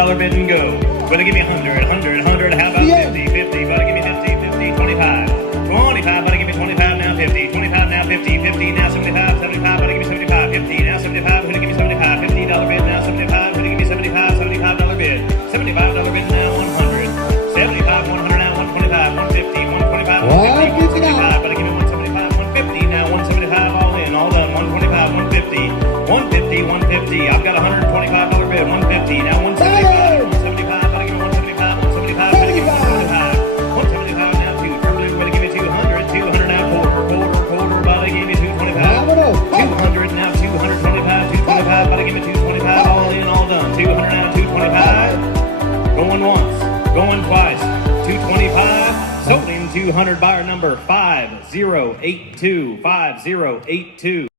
$100 bid and go. Better give me 100, 100, 100. How about 50, 50? Better give me 50, 50, 25. 25, better give me 25 now, 50. 25 now, 50, 50 now, 75, 75. Better give me 75, 50 now, 75. Who'd give me 75? $50 bid now, 75. Who'd give me 75? $75 bid. $75 bid now, 100. 75, 100 now, 125, 150, 125, 150, 125. Better give me 175, 150 now, 175. All in, all done. 125, 150, 150, 150. I've got a $125 bid. 150 now, 175, 175. Better give me 175, 175. Better give me 175. 175 now, 2. For blue, better give me 200. 200 now, quarter. Better give me 225. 200 now, 225. 225. Better give me 225. All in, all done. 200 now, 225. Going once, going twice. 225. Sold in 200. Buyer number 5082. 5082.